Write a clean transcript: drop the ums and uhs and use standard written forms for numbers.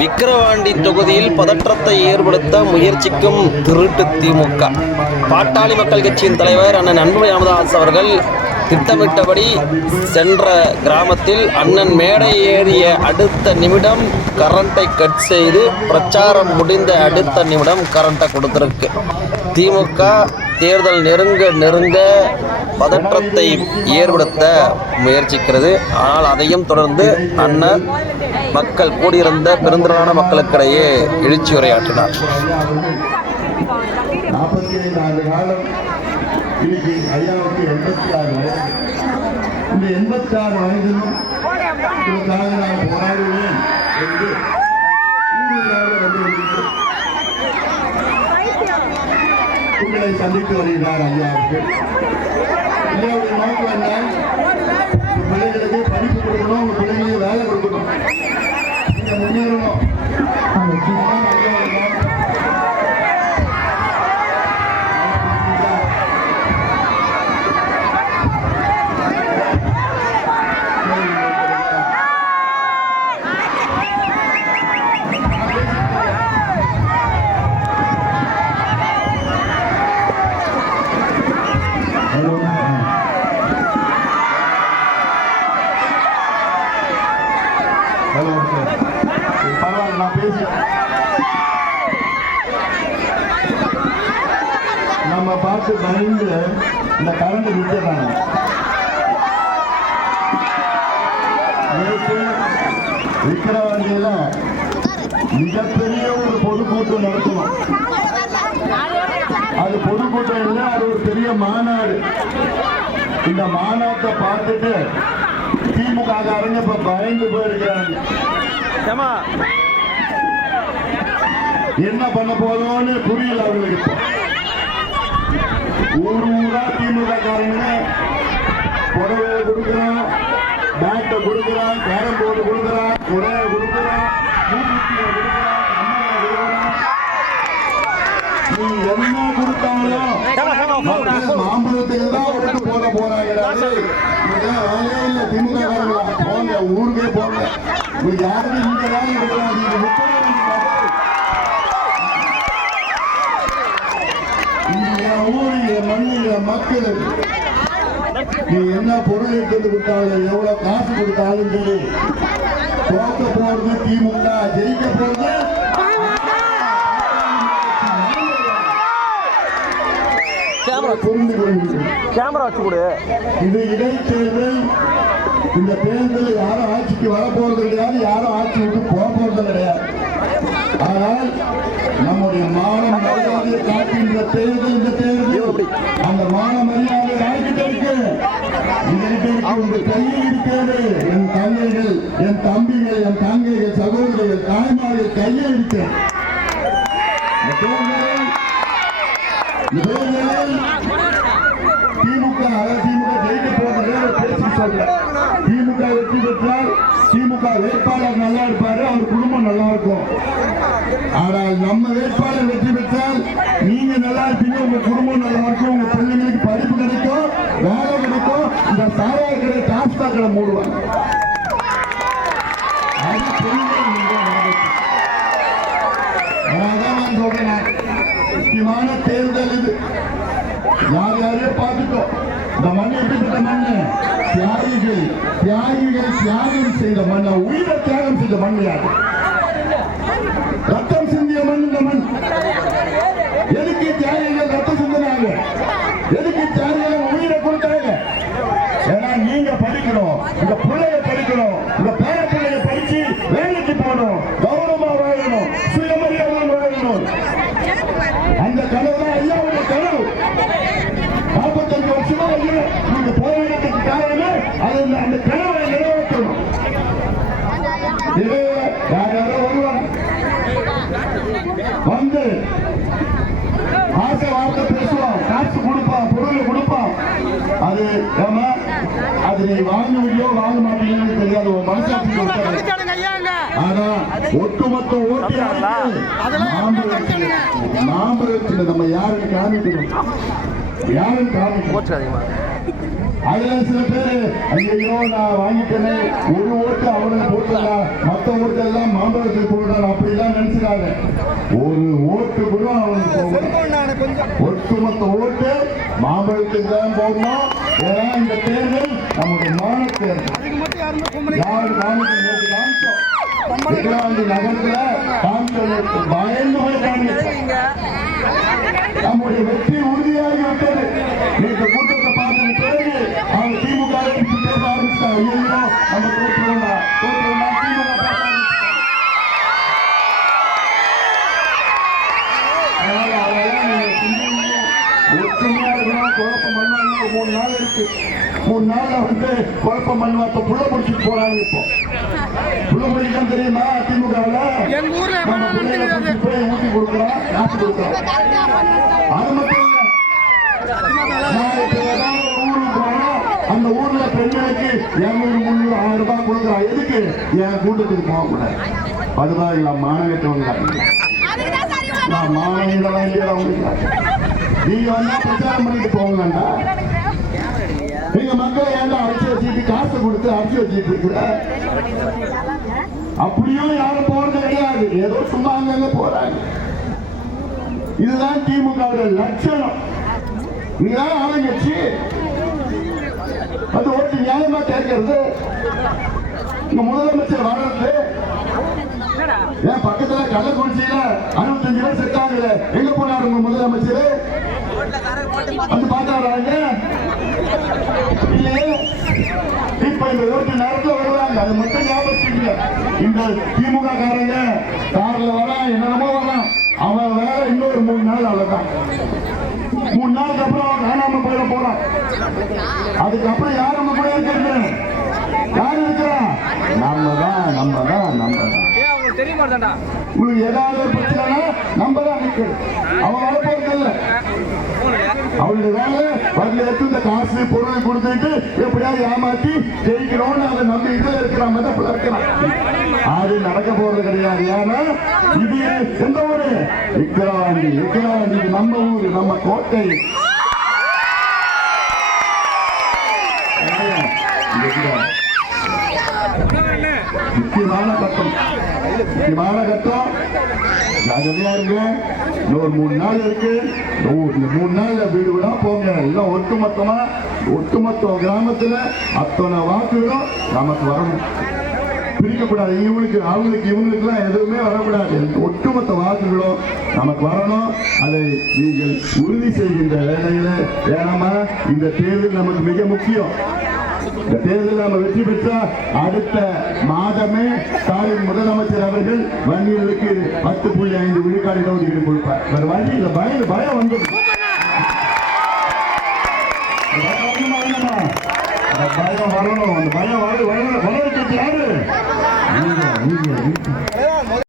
விக்கிரவாண்டி தொகுதியில் பதற்றத்தை ஏற்படுத்த முயற்சிக்கும் திருட்டு திமுக. பாட்டாளி மக்கள் கட்சியின் தலைவர் அண்ணன் அன்பு ராமதாஸ் அவர்கள் திட்டமிட்டபடி சென்ற கிராமத்தில் அண்ணன் மேடை ஏறிய அடுத்த நிமிடம் கரண்ட்டை கட் செய்து பிரச்சாரம் முடிந்த அடுத்த நிமிடம் கரண்ட்டை கொடுத்திருக்கு. திமுக தேர்தல் நெருங்க பதற்றத்தை ஏற்படுத்த முயற்சிக்கிறது. ஆனால் அதையும் தொடர்ந்து அண்ணன் மக்கள் கூடியிருந்த பெருந்திரளான மக்களுக்கிடையே எழுச்சி உரையாற்றினார். 45 ஆண்டு காலம் இன்னைக்கு ஐயாவுக்கு 86 வயது. இந்த 86 வயதிலும் இதற்காக நான் போராடுவேன் என்று உங்களை சந்தித்து வருகிறார் ஐயாவுக்கு. ஐயாவுடைய நோக்கம் என்ன? பிள்ளைகளுக்கு படிப்பு கொடுக்கணும், உங்க பிள்ளைங்களுக்கு வேலை கொடுக்கணும், நீங்க முன்னேறணும். பரவாயில்ல, நான் பேசுறேன். நம்ம பார்த்து பயந்து இந்த கரண்ட் விட்டுறாங்க. விக்கிரவாண்டியில மிகப்பெரிய ஒரு பொதுக்கூட்டம் நடத்தணும். அது பொதுக்கூட்டம் இல்லை, அது ஒரு பெரிய மாநாடு. இந்த மாநாட்டை பார்த்துட்டு திமுக இப்ப பயந்து போயிருக்கிறாங்க. என்ன பண்ண போதோன்னு புரியல அவங்களுக்கு. ஊர் ஊரா திமுக காரங்க புடவையை கொடுக்குறான், பேட்டை கொடுக்குறான், கேரம் போர்டு கொடுக்குறான், உடைய கொடுக்குறான், நீ என்ன கொடுத்தாலும் மாம்பழத்துக்கு தான் ஓட்டு போட போறாங்க. வேலையே இல்லை திமுக காரங்களா, போங்க ஊருக்கே போங்க. யாருமே இந்த வேலை கொடுக்கலாம். மக்கள் நீ என்ன பொருள் எடுத்து கொடுத்தாலும் எவ்வளவு காசு கொடுத்தாலும் சரி, தோக்க போறது திமுக, ஜெயிக்க போறது புரிந்து கொள்ளுங்கள். இது இடைத்தேர்தல். இந்த தேர்தல் யாரும் ஆட்சிக்கு வரப்போறது கிடையாது, யாரும் ஆட்சி விட்டு போக போறது கிடையாது. ஆனால் நம்முடைய மான மரியாதையை காட்டுகின்ற தேர்தல் இந்த தேர்தல். அந்த மான மரியாதை யாருக்கிட்ட இருக்கு? உங்க கையில் இருக்கிறது. என் தங்கைகள், என் தம்பிகள், என் தங்கைகள், சகோதரிகள், தாய்மார்கள் கையில் இருக்கு. திமுக ஜெயிக்க போறது பேசி சொல்ற. திமுக வெற்றி பெற்றால் திமுக வேட்பாளர் நல்லா இருப்பாரு, அவர் குடும்பம் நல்லா இருக்கும். ஆனால் நம்ம வேட்பாளர் வெற்றி பெற்றால் நீங்க நல்லா இருப்பீங்க, உங்க குடும்பம் நல்லா இருக்கும், உங்க பிள்ளைங்களுக்கு படிப்பு கிடைக்கும், வேலை கிடைக்கும். இந்த சாராய கடை, டாஸ்மாக் கடை மூடுவாங்க. நான் சொல்றேன், முக்கியமான தேர்தல் இது. யார் யாரையோ பார்த்துட்டோம். இந்த மண் எப்படிப்பட்ட மண்ணு? தியாகிகள் தியாகம் செய்த மண், உயிரை தியாகம் செய்த மண். யாரு ரத்தம் சிந்திய மண் இந்த மண். எதுக்கு தியாகிகள் ரத்தம் சிந்தினாங்க? எதுக்கு தியாகிகள் உயிரை கொடுத்தாங்க? ஏன்னா நீங்க படிக்கணும், உங்க பிள்ளைய படிக்கணும், உங்க பேர பிள்ளைய படிச்சு வேலைக்கு போகணும், கௌரவமா வாழணும், சுயமரியாதை வாழணும். அந்த கனவு தான் ஐயாவுடைய கனவு. 45 வருஷமா நீங்க போராட்டத்துக்கு காரணமே அது. அந்த கனவை நிறைவேற்றணும். யாரோ வருவாங்க வந்து ஆசை வார்த்தை பேசுவான், காசு கொடுப்பான், பொருள் கொடுப்பான். அது அது நீ வாங்குவீங்களோ வாங்க மாட்டீங்கன்னு தெரியாது, உன் மனசாட்சி. ஆனா ஒட்டுமொத்த ஓட்டு மாம்பழத்தில் நம்ம யாரும் காமிக்கணும், யாரும் காமிக்கணும். அதுல சில பேரு ஐயோ நான் வாங்கிட்டேனே, ஒரு ஓட்டு அவனுக்கு போட்டுடலாம், மற்ற ஓட்டு எல்லாம் மாம்பழத்துக்கு போடுறாங்க. அவன் அப்படிதான் நினைச்சுக்காங்க. ஒரு ஓட்டு கூட அவனுக்கு போகணும். ஒட்டுமொத்த ஓட்டு மாம்பழத்துக்கு தான் போகணும். ஏன்னா இந்த தேர்தல் நம்முடைய மான தேர்தல். யாரு மாநிலத்தில் காமிச்சோம் விக்கிரவாண்டி நகரத்துல காமிச்சோம் பயந்து போய் காமிச்சோம். நம்முடைய வெற்றி உறுதியாகி விட்டது. இந்த கூட்டத்தை பார்த்த பிறகு அவங்க திமுக பேச ஆரம்பிச்சாங்க. ஐயோ நம்ம தோற்றுவோம்னா திமுக ஒற்றுமையா இருக்கணும். குழப்பம் பண்ணா 3 நாள் இருக்கு. 3 நாள்ல வந்து குழப்பம் பண்ணுவா. இப்ப புள்ள முடிச்சுட்டு போறாங்க. இப்போ புள்ள முடிக்க தெரியுமா? திமுகவில் போய் ஊட்டி கொடுக்குறோம், காசு கொடுக்குறோம். அது மட்டும் இல்ல, ஊருக்கு போனோம். அந்த ஊர்ல பெண்களுக்கு 200, 300, 1000 ரூபாய் கொடுக்குறான். எதுக்கு? என் கூட்டத்துக்கு போகக்கூடாது. அதுதான் இல்ல மாணவத்தவங்க. நான் மாணவங்களா இல்லையா? நீங்க வந்தா பிரச்சாரம் பண்ணிட்டு போங்கண்டா. நீங்க மக்களை ஏன்டா அடிச்சு வச்சுட்டு காசு கொடுத்து அடிச்சு வச்சுட்டு இருக்கிற? அப்படியும் யாரும் போறது கிடையாது. ஏதோ சும்மா அங்க போறாங்க. இதுதான் திமுக லட்சணம். நீதான் ஆளுங்கட்சி அது ஓட்டு நியாயமா கேட்கறது. இங்க முதலமைச்சர் வர்றது ஏன் பக்கத்துல கள்ளக்குறிச்சியில 65 பேர் செத்தாங்கல்ல, எங்க போனாரு உங்க முதலமைச்சர்? வந்து பார்த்தாராங்க இல்லையே. இப்ப இந்த ஓட்டு நேரத்தில் வருவாங்க. அது மட்டும் ஞாபகம். இந்த திமுக காரங்க கார்ல வரான், என்னென்னமோ வரான். அவன் வேற இன்னொரு 3 நாள் அவ்வளவுதான். 3 நாளுக்கு அப்புறம் அவன் காணாம போயிட போறான். அதுக்கப்புறம் யார் நம்ம கூட இருக்கிறது? யார் இருக்கிறா? நம்ம தான் உங்களுக்கு ஏதாவது ஒரு பிரச்சனை நம்ம தான் நிற்கிறது. அவன் வர போறது இல்லை. அவனுடைய வேலை வரல எடுத்து இந்த காசு பொருள் கொடுத்துட்டு எப்படியாவது ஏமாற்றி ஜெயிக்கிறோம்னு அதை நம்பி இதுல இருக்கிற மாதிரி இருக்கிறான். அது நடக்க போறது கிடையாது. ஏன்னா இது எந்த ஊரு? விக்கிரவாண்டி. விக்கிரவாண்டி நம்ம ஊரு, நம்ம கோட்டை. முக்கியமான கட்டம். ஜாகிரதையா இருங்க. இன்னொரு 3 நாள் இருக்கு. இந்த 3 நாள்ல வீடு விடா போங்க. எல்லாம் ஒட்டுமொத்த கிராமத்துல அத்தனை வாக்குகளும் நமக்கு வரணும். பிரிக்கக்கூடாது. இவங்களுக்கு அவங்களுக்கு இவங்களுக்கு எல்லாம் எதுவுமே வரக்கூடாது. ஒட்டுமொத்த வாக்குகளும் நமக்கு வரணும். அதை நீங்கள் உறுதி செய்கின்ற வேலையில வேணாமா? இந்த தேர்தல் நமக்கு மிக முக்கியம். இந்த தேர்தலில் நம்ம வெற்றி பெற்றா அடுத்த மாதமே ஸ்டாலின் முதலமைச்சர் அவர்கள் வன்னியர்களுக்கு 10.5 விழுக்காடு இடஒதுக்கீடு கொடுப்பார். வேற வழி இல்லை. பயம் வந்து பயம் வரணும். அந்த பயம் வரணும்.